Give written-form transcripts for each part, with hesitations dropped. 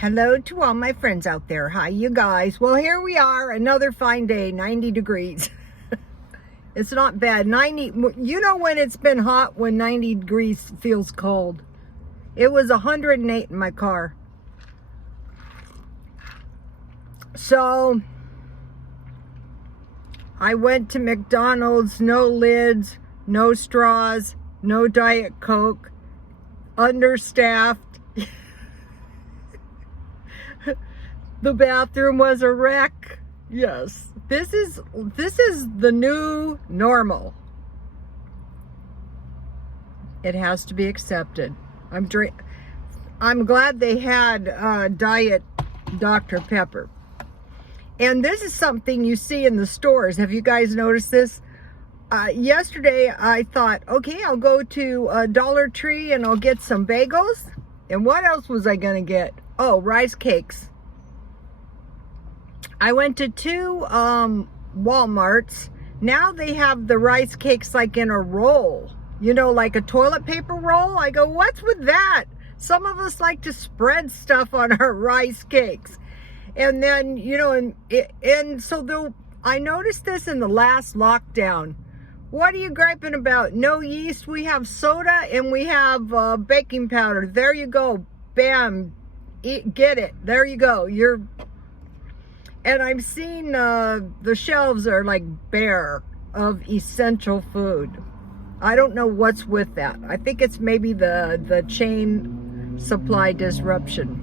Hello to all my friends out there. Hi, you guys. Well, here we are, another fine day, 90 degrees. It's not bad. 90, you know when it's been hot, when 90 degrees feels cold. It was 108 in my car. So, I went to McDonald's, no lids, no straws, no Diet Coke, understaffed. The bathroom was a wreck. Yes, this is the new normal. It has to be accepted. I'm glad they had Diet Dr. Pepper. And this is something you see in the stores. Have you guys noticed this? Yesterday I thought, okay, I'll go to Dollar Tree and I'll get some bagels. And what else was I gonna get? Oh, rice cakes. I went to two Walmarts. Now they have the rice cakes like in a roll, you know, like a toilet paper roll. I go, what's with that? Some of us like to spread stuff on our rice cakes. And then, you know, I noticed this in the last lockdown. What are you griping about? No yeast. We have soda and we have baking powder. There you go. Bam. Get it. There you go. And I'm seeing the shelves are like bare of essential food. I don't know what's with that. I think it's maybe the chain supply disruption.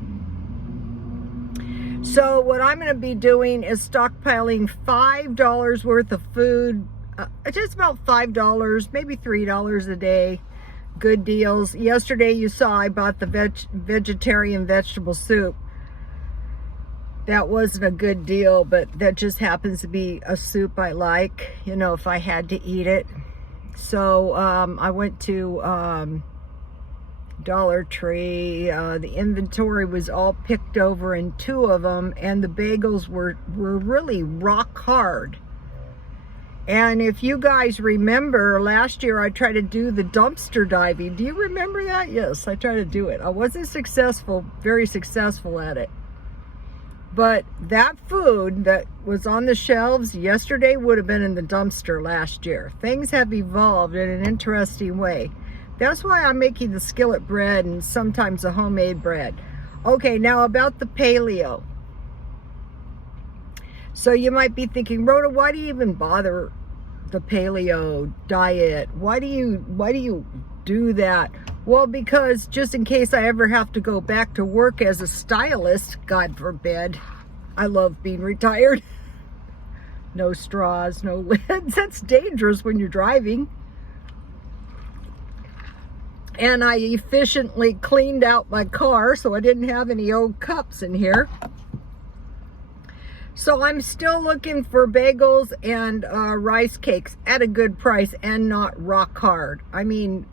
So what I'm going to be doing is stockpiling $5 worth of food. Just about $5, maybe $3 a day. Good deals. Yesterday you saw I bought the vegetarian vegetable soup. That wasn't a good deal, but that just happens to be a soup I like, you know, if I had to eat it. So I went to Dollar Tree. The inventory was all picked over in two of them, and the bagels were really rock hard. And if you guys remember, last year I tried to do the dumpster diving. Do you remember that? Yes, I tried to do it. I wasn't very successful at it. But that food that was on the shelves yesterday would have been in the dumpster last year. Things have evolved in an interesting way. That's why I'm making the skillet bread and sometimes the homemade bread. Okay, now about the paleo. So you might be thinking, Rhoda, why do you even bother the paleo diet? Why do you do that? Well, because just in case I ever have to go back to work as a stylist, God forbid. I love being retired. No straws, no lids. That's dangerous when you're driving. And I efficiently cleaned out my car so I didn't have any old cups in here. So I'm still looking for bagels and rice cakes at a good price and not rock hard. I mean,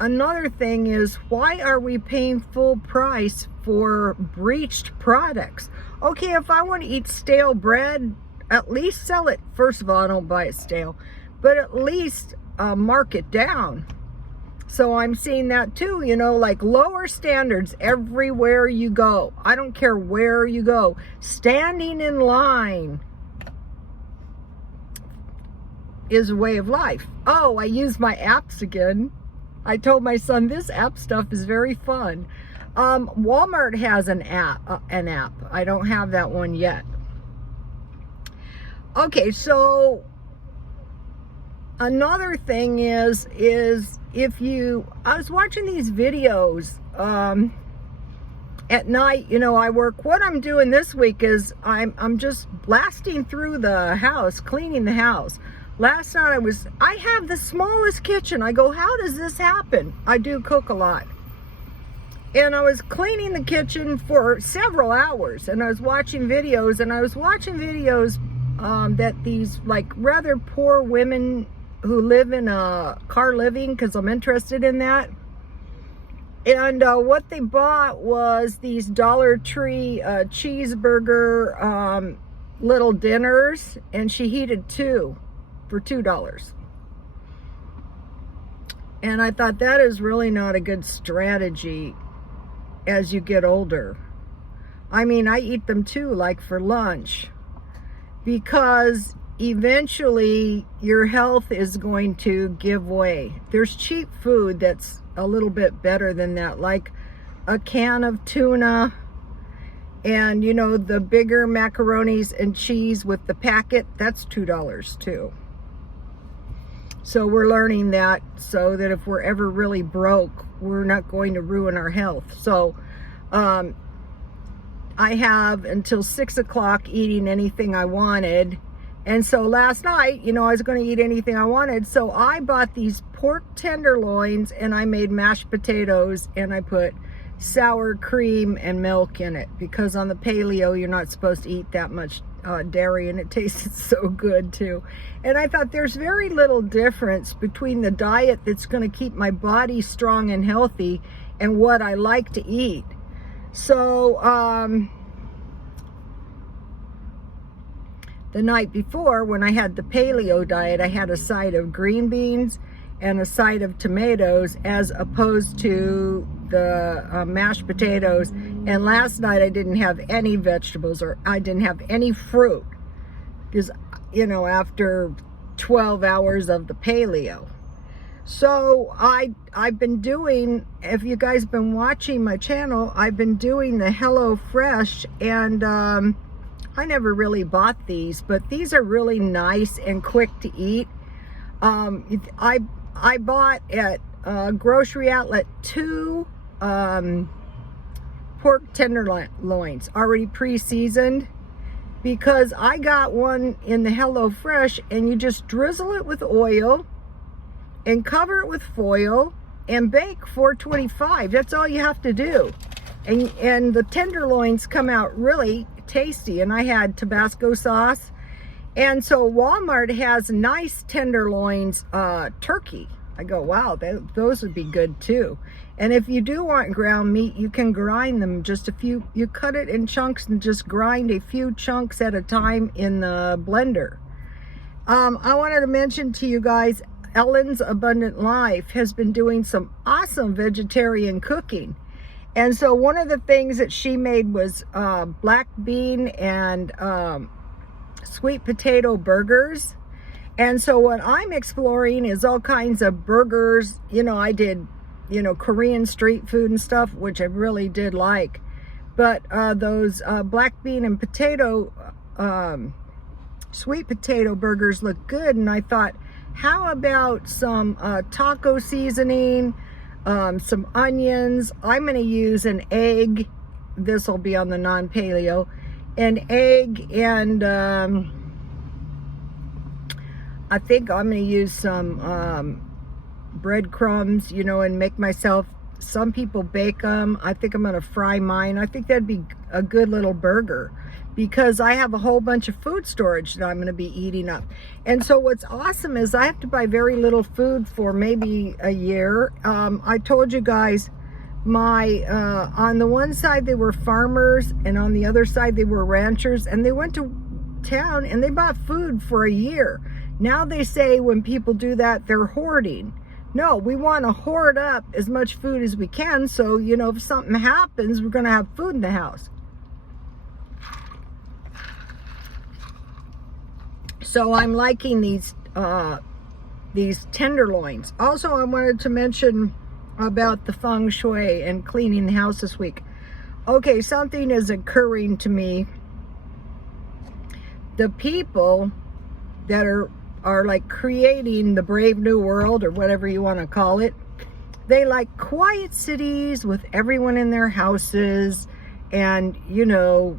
another thing is, why are we paying full price for breached products? Okay, if I want to eat stale bread, at least sell it. First of all, I don't buy it stale, but at least mark it down. So I'm seeing that too, you know, like lower standards everywhere you go. I don't care where you go. Standing in line is a way of life. Oh, I use my apps again. I told my son this app stuff is very fun. Walmart has an app. I don't have that one yet. Okay, so another thing is I was watching these videos at night. You know, I work. What I'm doing this week is I'm just blasting through the house, cleaning the house. Last night I have the smallest kitchen. I go, how does this happen? I do cook a lot. And I was cleaning the kitchen for several hours, and I was watching videos, that these like rather poor women who live in a car living, because I'm interested in that. And what they bought was these Dollar Tree cheeseburger little dinners, and she heated two for $2. And I thought that is really not a good strategy. as you get older. I mean, I eat them too, like for lunch, because eventually your health is going to give way. There's cheap food that's a little bit better than that, like a can of tuna, and you know, the bigger macaronis and cheese with the packet, that's $2 too. So we're learning that, so that if we're ever really broke, we're not going to ruin our health. So I have until 6 o'clock eating anything I wanted. And so last night, you know, I was going to eat anything I wanted. So I bought these pork tenderloins and I made mashed potatoes and I put sour cream and milk in it, because on the paleo, you're not supposed to eat that much dairy, and it tasted so good too. And I thought there's very little difference between the diet that's going to keep my body strong and healthy and what I like to eat. So the night before, when I had the paleo diet, I had a side of green beans and a side of tomatoes, as opposed to the mashed potatoes. And last night I didn't have any vegetables, or I didn't have any fruit, because, you know, after 12 hours of the paleo. So I've been doing, if you guys have been watching my channel, I've been doing the Hello Fresh, and I never really bought these, but these are really nice and quick to eat. I bought at grocery outlet 2 pork tenderloins already pre-seasoned, because I got one in the Hello Fresh, and you just drizzle it with oil and cover it with foil and bake 425. That's all you have to do. And the tenderloins come out really tasty. And I had Tabasco sauce. And so Walmart has nice tenderloins turkey. I go, wow, those would be good too. And if you do want ground meat, you can grind them just a few. You cut it in chunks and just grind a few chunks at a time in the blender. I wanted to mention to you guys, Ellen's Abundant Life has been doing some awesome vegetarian cooking. And so one of the things that she made was black bean and sweet potato burgers. And so what I'm exploring is all kinds of burgers. You know, I did, you know, Korean street food and stuff, which I really did like. But those black bean and potato, sweet potato burgers look good. And I thought, how about some taco seasoning, some onions. I'm going to use an egg. This will be on the non-paleo. An egg, and I think I'm going to use some breadcrumbs, you know, and make myself, some people bake them. I think I'm going to fry mine. I think that'd be a good little burger, because I have a whole bunch of food storage that I'm going to be eating up. And so what's awesome is I have to buy very little food for maybe a year. I told you guys, my on the one side they were farmers, and on the other side they were ranchers, and they went to town and they bought food for a year. Now they say when people do that, they're hoarding. No, we want to hoard up as much food as we can, so, you know, if something happens, we're going to have food in the house. So I'm liking these tenderloins. Also, I wanted to mention about the Feng Shui and cleaning the house this week. Okay, something is occurring to me. The people that are like creating the Brave New World, or whatever you want to call it, they like quiet cities with everyone in their houses, and, you know,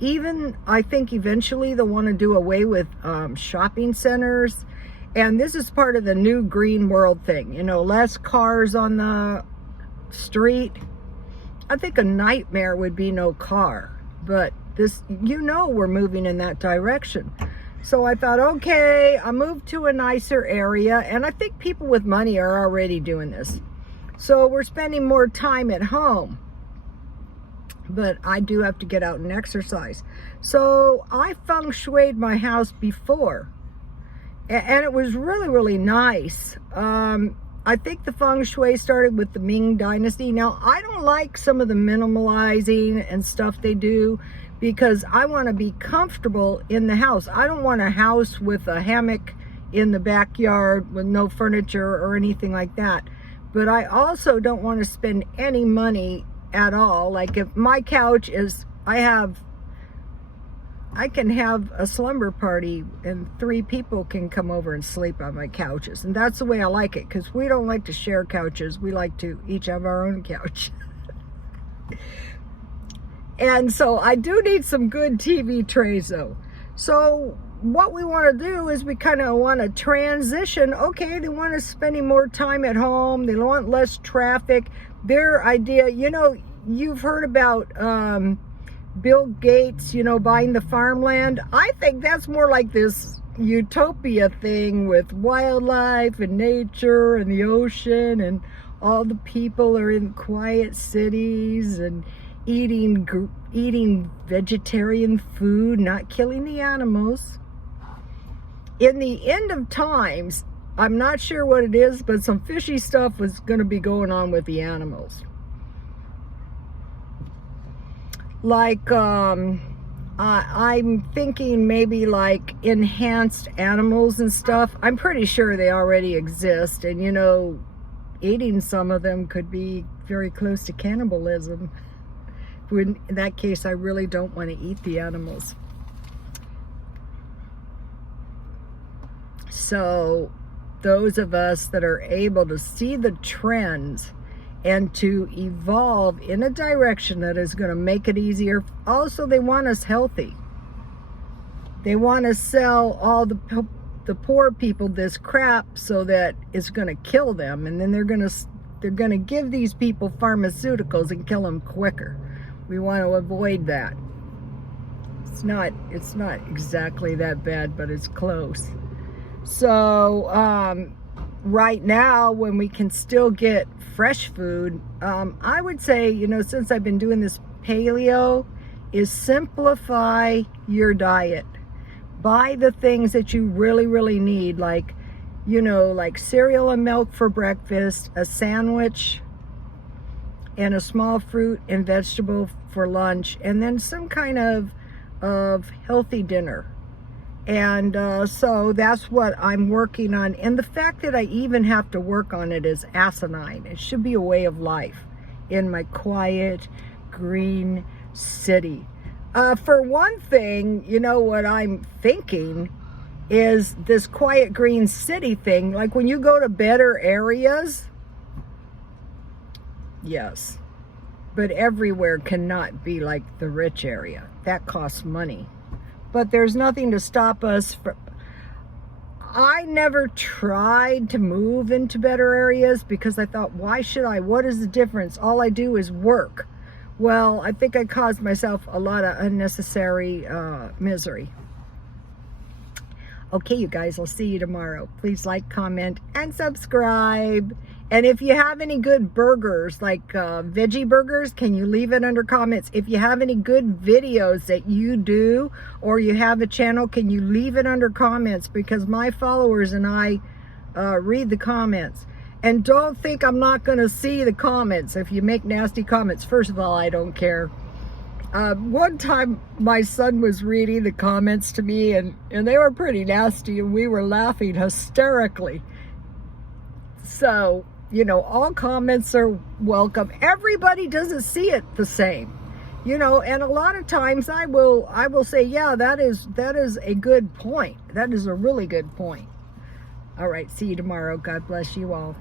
even I think eventually they'll want to do away with shopping centers. And this is part of the new green world thing, you know, less cars on the street. I think a nightmare would be no car, but this, you know, we're moving in that direction. So I thought, okay, I moved to a nicer area, and I think people with money are already doing this. So we're spending more time at home, but I do have to get out and exercise. So I feng shuied my house before, and it was really, really nice. I think the Feng Shui started with the Ming Dynasty. Now, I don't like some of the minimalizing and stuff they do because I want to be comfortable in the house. I don't want a house with a hammock in the backyard with no furniture or anything like that. But I also don't want to spend any money at all. Like if my couch is, I can have a slumber party and 3 people can come over and sleep on my couches. And that's the way I like it, because we don't like to share couches. We like to each have our own couch. And so I do need some good TV trays though. So what we want to do is we kind of want to transition. Okay, they want us spending more time at home. They want less traffic. Their idea, you know, you've heard about Bill Gates, you know, buying the farmland. I think that's more like this utopia thing with wildlife and nature and the ocean, and all the people are in quiet cities and eating vegetarian food, not killing the animals. In the end of times, I'm not sure what it is, but some fishy stuff was going to be going on with the animals. Like, I'm thinking maybe like enhanced animals and stuff. I'm pretty sure they already exist. And, you know, eating some of them could be very close to cannibalism. In that case, I really don't want to eat the animals. So those of us that are able to see the trends and to evolve in a direction that is going to make it easier. Also, they want us healthy. They want to sell all the poor people this crap so that it's going to kill them, and then they're going to give these people pharmaceuticals and kill them quicker. We want to avoid that. It's not exactly that bad, but it's close. So right now, when we can still get fresh food, I would say, you know, since I've been doing this paleo, is simplify your diet. Buy the things that you really, really need, like, you know, like cereal and milk for breakfast, a sandwich, and a small fruit and vegetable for lunch, and then some kind of healthy dinner. And so that's what I'm working on. And the fact that I even have to work on it is asinine. It should be a way of life in my quiet, green city. For one thing, you know what I'm thinking is this quiet, green city thing. Like when you go to better areas, yes, but everywhere cannot be like the rich area. That costs money. But there's nothing to stop us from... I never tried to move into better areas because I thought, why should I? What is the difference? All I do is work. Well, I think I caused myself a lot of unnecessary misery. Okay, you guys, I'll see you tomorrow. Please like, comment, and subscribe. And if you have any good burgers, like veggie burgers, can you leave it under comments? If you have any good videos that you do, or you have a channel, can you leave it under comments? Because my followers and I read the comments. And don't think I'm not going to see the comments if you make nasty comments. First of all, I don't care. One time my son was reading the comments to me, and they were pretty nasty, and we were laughing hysterically. So, you know, all comments are welcome. Everybody doesn't see it the same, you know, and a lot of times I will say, yeah, that is a good point. That is a really good point. All right, see you tomorrow. God bless you all.